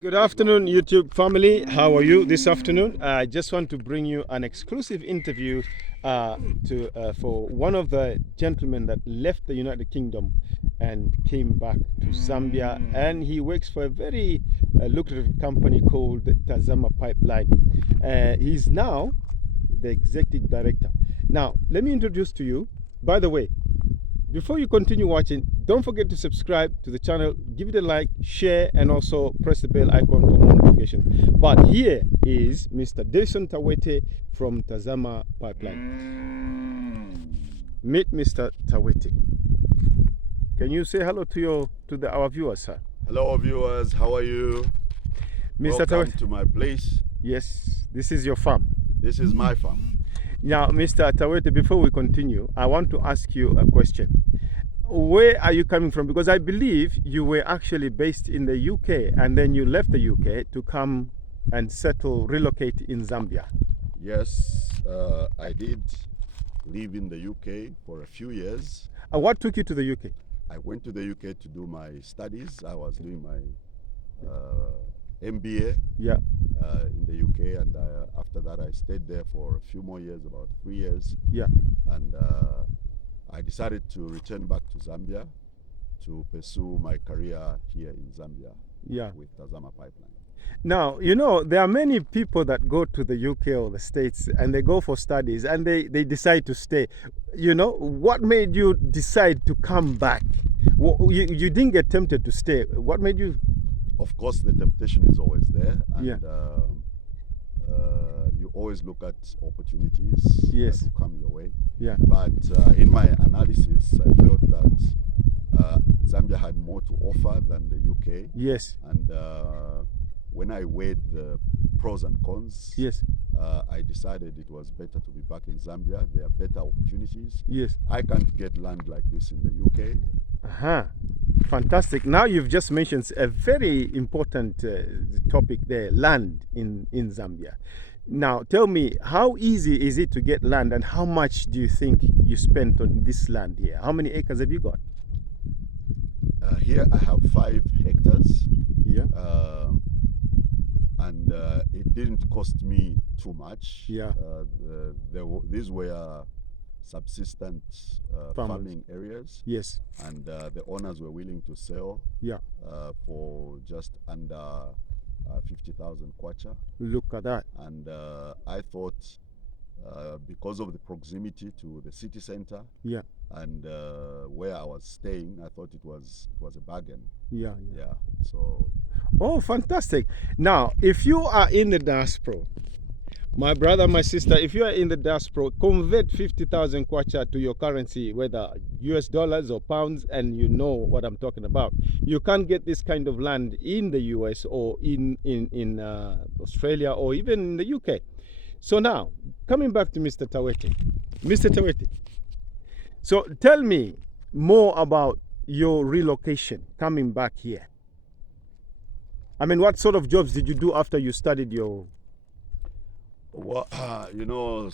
Good afternoon, YouTube family. How are you this afternoon? I just want to bring you an exclusive interview for one of the gentlemen that left the United Kingdom and came back to Zambia, and he works for a very lucrative company called Tazama Pipeline. He's now the executive director. Now, let me introduce to you. By the way, before you continue watching, don't forget to subscribe to the channel, give it a like, share, and also press the bell icon for more notification. But here is Mr. Davison Tawete from Tazama Pipeline. Meet Mr. Tawete. Can you say hello to our viewers, sir? Hello, viewers. How are you? Mr. Welcome Tawete. to my place. Yes, this is your farm. This is my farm. Now, Mr. Tawete, before we continue, I want to ask you a question. Where are you coming from? Because I believe you were actually based in the UK and then you left the UK to come and relocate in Zambia. Yes, I did live in the UK for a few years. What took you to the UK? I went to the UK to do my studies. I was doing my MBA in the UK, and after that I stayed there for a few more years, about 3 years. Yeah. And I decided to return back to Zambia to pursue my career here in Zambia with Tazama Pipeline. Now, you know, there are many people that go to the UK or the States and they go for studies and they decide to stay. You know, what made you decide to come back? You didn't get tempted to stay. What made you? Of course, the temptation is always there. And you always look at opportunities that will come your way. Yeah. But in my analysis, I felt that Zambia had more to offer than the UK. Yes. And when I weighed the pros and cons, I decided it was better to be back in Zambia. There are better opportunities. Yes. I can't get land like this in the UK. Fantastic. Now you've just mentioned a very important topic there, land in Zambia. Now tell me, how easy is it to get land and how much do you think you spent on this land here? How many acres have you got? Here I have 5 hectares. Yeah. And it didn't cost me too much. Yeah. These were subsistent farming areas. Yes. And the owners were willing to sell for just under 50,000 kwacha. Look at that. And I thought because of the proximity to the city center and where I was staying, I thought it was a bargain. Yeah. So. Oh, fantastic. Now, if you are in the diaspora, my brother, my sister, if you are in the diaspora, convert 50,000 kwacha to your currency, whether US dollars or pounds, and you know what I'm talking about. You can't get this kind of land in the US or in Australia or even in the UK. So now, coming back to Mr. Tawete. Mr. Tawete, so tell me more about your relocation, coming back here. I mean, what sort of jobs did you do after you studied your... Well, you know,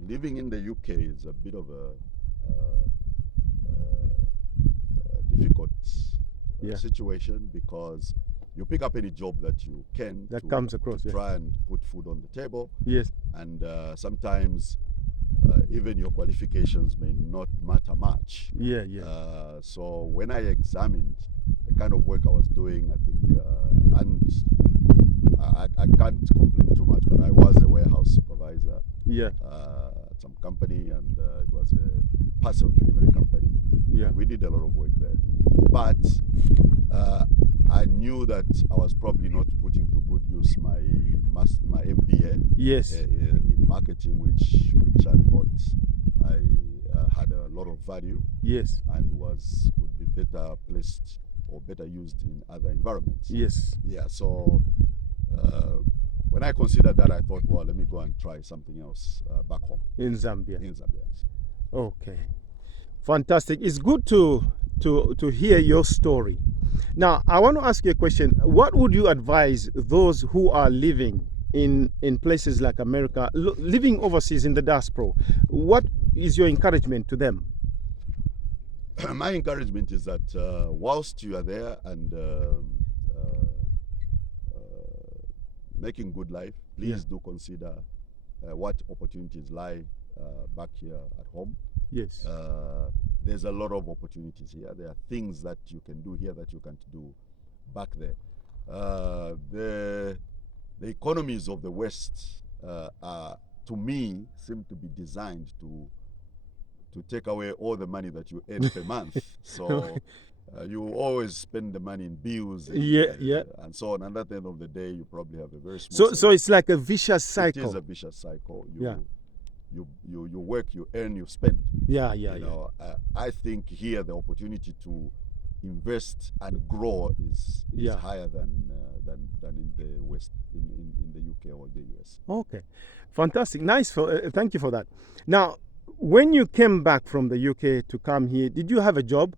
living in the UK is a bit of a difficult situation, because you pick up any job that you can comes across, to try and put food on the table. Yes. And sometimes even your qualifications may not matter much. So when I examined the kind of work I was doing, I think, and I can't complain too much, but I was a warehouse supervisor at some company, and it was a parcel delivery company. We did a lot of work there. But I knew that I was probably not putting to good use my MBA in marketing, which I thought I had a lot of value and would be better placed or better used in other environments. So when I considered that, I thought, well, let me go and try something else back home. In Zambia? In Zambia. Okay. Fantastic. It's good to hear your story. Now, I want to ask you a question. What would you advise those who are living in places like America, living overseas in the diaspora? What is your encouragement to them? My encouragement is that whilst you are there and making good life, please do consider what opportunities lie back here at home. Yes. There's a lot of opportunities here. There are things that you can do here that you can't do back there. The economies of the West are, to me, seem to be designed to take away all the money that you earn per month. So you always spend the money in bills and, and so on. And at the end of the day, you probably have a very small so it's like a vicious cycle. It is a vicious cycle. You work, you earn, you spend. I think here the opportunity to invest and grow is higher than in the West, in the UK or the US. Okay, fantastic, nice. Thank you for that. Now, when you came back from the UK to come here, did you have a job?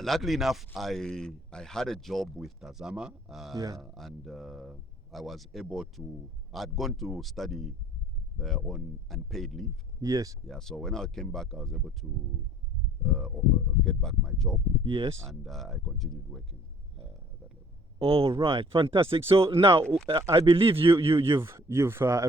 Luckily enough, I had a job with Tazama, and I was able to. I'd gone to study on unpaid leave. Yes. Yeah. So when I came back, I was able to get back my job. Yes. And I continued working at that level. All right, fantastic. So now I believe you've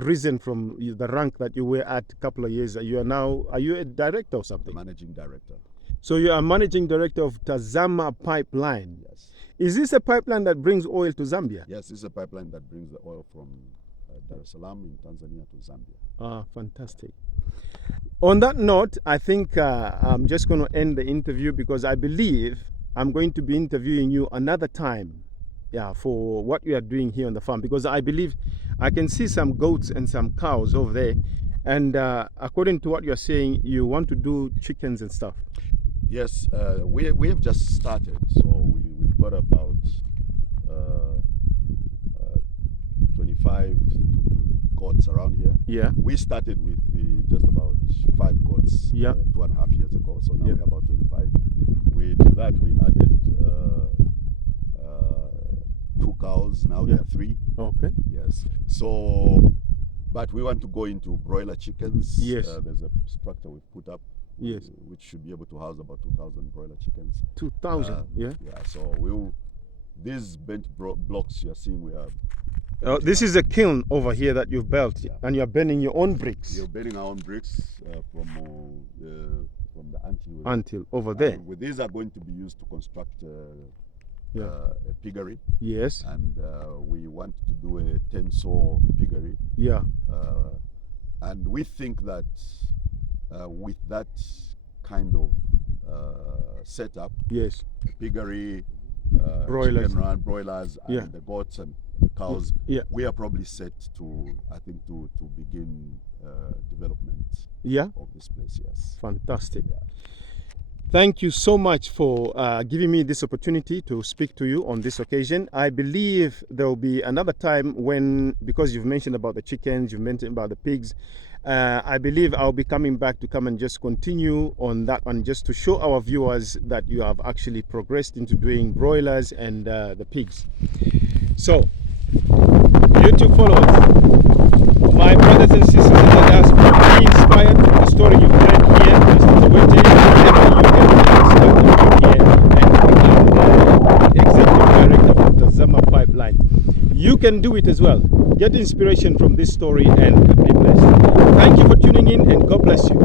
risen from the rank that you were at a couple of years. You are now, are you a director or something? Managing director. So you are managing director of Tazama pipeline. Yes. Is this a pipeline that brings oil to Zambia? Yes, this is a pipeline that brings the oil from Dar es Salaam in Tanzania to Zambia. Ah, fantastic. On that note, I think I'm just going to end the interview because I believe I'm going to be interviewing you another time, for what you are doing here on the farm, because I believe I can see some goats and some cows over there, and according to what you're saying, you want to do chickens and stuff. Yes, we have just started, so we've got about 25 goats around here. Yeah. We started with just about 5 goats 2.5 years ago, so now we're about 25. To that we added 2 cows, now there are 3. Okay. Yes. So, but we want to go into broiler chickens. Yes. There's a structure we've put up. Yes. Which should be able to house about 2,000 broiler chickens. 2,000, yeah? Yeah, so these bent blocks you're seeing, we are... this is a kiln over here that you've built, and you're burning your own bricks. You're burning our own bricks from the until over there. With these are going to be used to construct a piggery. Yes. And we want to do a 10-saw piggery. Yeah. And we think that with that kind of setup, yes, piggery, broilers, chicken run, broilers, and the goats and cows, we are probably set to, I think, to begin development of this place. Yes. Fantastic. Thank you so much for giving me this opportunity to speak to you on this occasion. I believe there will be another time when, because you've mentioned about the chickens, you've mentioned about the pigs, I believe I'll be coming back to come and just continue on that one, just to show our viewers that you have actually progressed into doing broilers and the pigs. So, YouTube followers, my brothers and sisters in the diaspora, be inspired from the story you've heard here. Mr. Tawete, and Executive Director of Tazama Pipeline. You can do it as well. Get inspiration from this story and be blessed. Thank you for tuning in, and God bless you.